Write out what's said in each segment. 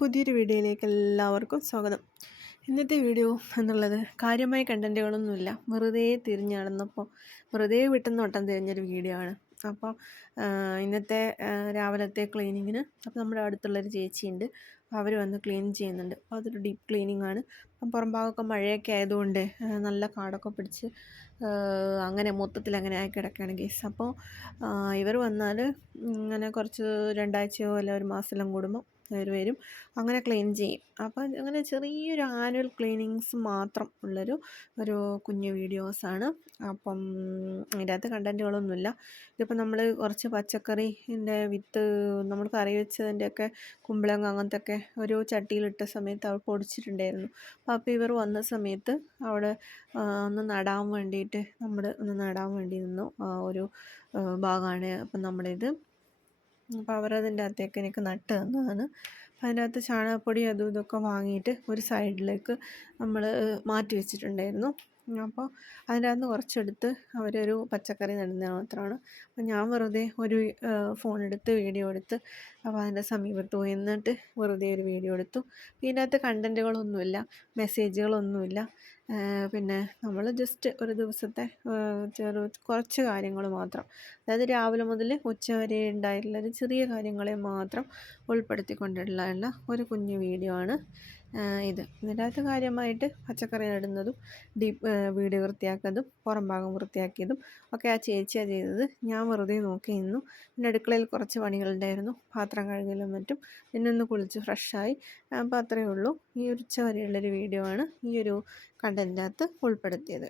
പുതിയൊരു വീഡിയോയിലേക്ക് എല്ലാവർക്കും സ്വാഗതം. ഇന്നത്തെ വീഡിയോ എന്നുള്ളത് കാര്യമായ കണ്ടന്റുകളൊന്നുമില്ല വെറുതെ തിരിഞ്ഞാടുന്നപ്പോൾ വെറുതെ വിട്ടുന്നോട്ടം തിരിഞ്ഞൊരു വീഡിയോ ആണ്. അപ്പോൾ ഇന്നത്തെ രാവിലത്തെ ക്ലീനിങ്ങിന് അപ്പോൾ നമ്മുടെ അടുത്തുള്ളൊരു ചേച്ചിയുണ്ട്. അവർ വന്ന് ക്ലീൻ ചെയ്യുന്നുണ്ട്. അപ്പോൾ അതൊരു ഡീപ്പ് ക്ലീനിങ് ആണ്. അപ്പം പുറം ഭാഗമൊക്കെ മഴയൊക്കെ ആയതുകൊണ്ട് നല്ല കാടൊക്കെ പിടിച്ച് അങ്ങനെ മൊത്തത്തിൽ അങ്ങനെ ആയി കിടക്കുകയാണ് കേസ് അപ്പോൾ ഇവർ വന്നാൽ ഇങ്ങനെ കുറച്ച് രണ്ടാഴ്ചയോ അല്ല ഒരു മാസമെല്ലാം കൂടുമ്പോൾ അവർ വരും. അങ്ങനെ ക്ലീൻ ചെയ്യും. അപ്പോൾ അങ്ങനെ ചെറിയൊരു ആനുവൽ ക്ലീനിങ്സ് മാത്രം ഉള്ളൊരു ഒരു കുഞ്ഞു വീഡിയോസാണ് അപ്പം അതിന്റെ അകത്ത് കണ്ടന്റുകളൊന്നുമില്ല ഇതിപ്പോൾ നമ്മൾ കുറച്ച് പച്ചക്കറിന്റെ വിത്ത് നമ്മൾ കറി വെച്ചതിന്റെയൊക്കെ കുമ്പളങ്ങ അങ്ങനത്തെ ഒക്കെ ഒരു ചട്ടിയിലിട്ട സമയത്ത് അവൾ പൊടിച്ചിട്ടുണ്ടായിരുന്നു. അപ്പോൾ ഇവർ വന്ന സമയത്ത് അവിടെ ഒന്ന് നടാൻ വേണ്ടിയിട്ട് നമ്മൾ ഒന്ന് നടാൻ വേണ്ടി നിന്നു. ഒരു ഭാഗമാണ് അപ്പം നമ്മളിത്. അപ്പോൾ അവരതിന്റെ അകത്തേക്ക് എനിക്ക് നട്ട് തന്നതാണ്. അതിന്റെ അകത്ത് ചാണകപ്പൊടി അതും ഇതൊക്കെ വാങ്ങിയിട്ട് ഒരു സൈഡിലേക്ക് നമ്മൾ മാറ്റി വെച്ചിട്ടുണ്ടായിരുന്നു. അപ്പോൾ അതിന്റെ അകത്ത് കുറച്ചെടുത്ത് അവരൊരു പച്ചക്കറി നടുന്ന മാത്രമാണ്. അപ്പോൾ ഞാൻ വെറുതെ ഒരു ഫോൺ എടുത്ത് വീഡിയോ എടുത്ത് അപ്പോൾ അതിന്റെ സമീപത്ത് പോയി എന്നിട്ട് വെറുതെ ഒരു വീഡിയോ എടുത്തു. ഇതിന്റെ അകത്ത് കണ്ടന്റുകളൊന്നുമില്ല മെസ്സേജുകളൊന്നുമില്ല പിന്നെ നമ്മൾ ജസ്റ്റ് ഒരു ദിവസത്തെ ചെറു കുറച്ച് കാര്യങ്ങൾ മാത്രം. അതായത് രാവിലെ മുതൽ ഉച്ച വരെ ഉണ്ടായിട്ടുള്ള ഒരു ചെറിയ കാര്യങ്ങളെ മാത്രം ഉൾപ്പെടുത്തിക്കൊണ്ടുള്ള ഒരു കുഞ്ഞു വീഡിയോ ആണ്. ഇത്. ഇതിനകത്ത് കാര്യമായിട്ട് പച്ചക്കറി നടുന്നതും ഡീപ്പ് വീട് വൃത്തിയാക്കുന്നതും പുറം ഭാഗം വൃത്തിയാക്കിയതും ഒക്കെ ആ ചേച്ചിയാണ് ചെയ്തത്. ഞാൻ വെറുതെ നോക്കി നിന്നു. പിന്നെ അടുക്കളയിൽ കുറച്ച് പണികളുണ്ടായിരുന്നു പാത്രം കഴുകലും മറ്റും. പിന്നെ ഒന്ന് കുളിച്ച് ഫ്രഷായി അപ്പോൾ അത്രയേ ഉള്ളൂ. ഈ ഒരു ഉച്ച വരെയുള്ളൊരു വീഡിയോ ആണ് ഈ ഒരു കണ്ടന്റിനകത്ത് ഉൾപ്പെടുത്തിയത്.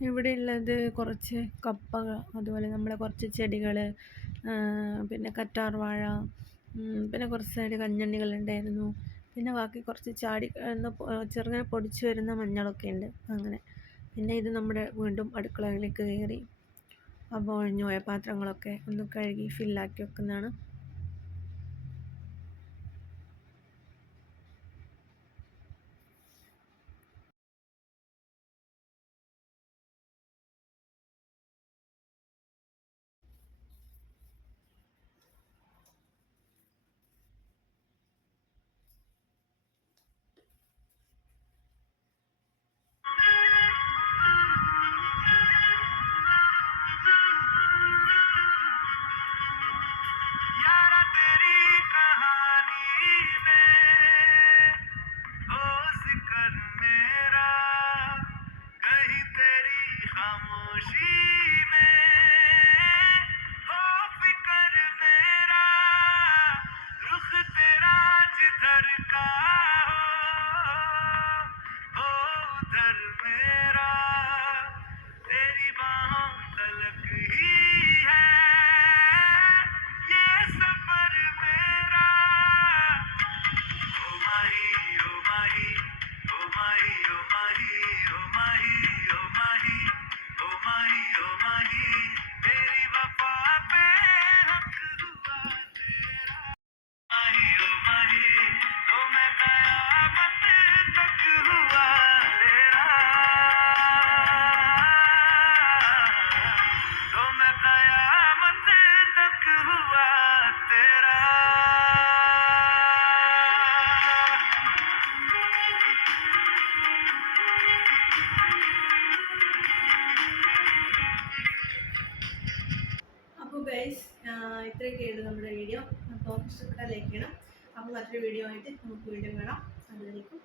ഇവിടെയുള്ളത് കുറച്ച് കപ്പ അതുപോലെ നമ്മളെ കുറച്ച് ചെടികൾ പിന്നെ കറ്റാർവാഴ പിന്നെ കുറച്ച് സൈഡ് കഞ്ഞണ്ണികൾ ഉണ്ടായിരുന്നു പിന്നെ ബാക്കി കുറച്ച് ചാടി ചെറുങ്ങനെ പൊടിച്ചു വരുന്ന മഞ്ഞളൊക്കെ ഉണ്ട്. അങ്ങനെ. പിന്നെ ഇത് നമ്മുടെ വീണ്ടും അടുക്കളയിലേക്ക് കയറി അപ്പോൾ ഒഴിഞ്ഞുപോയ പാത്രങ്ങളൊക്കെ ഒന്ന് കഴുകി ഫില്ലാക്കി വെക്കുന്നതാണ്. الْأَرْضِ ഗൈസ് ഇത്രയൊക്കെയാണ് നമ്മുടെ വീഡിയോ അപ്പോൾ ഇഷ്ടപ്പെട്ടാൽ ലൈക്ക് ചെയ്യണം. അപ്പോൾ മറ്റൊരു വീഡിയോ ആയിട്ട് നമുക്ക് വീണ്ടും കാണാം. അതുവരേക്കും.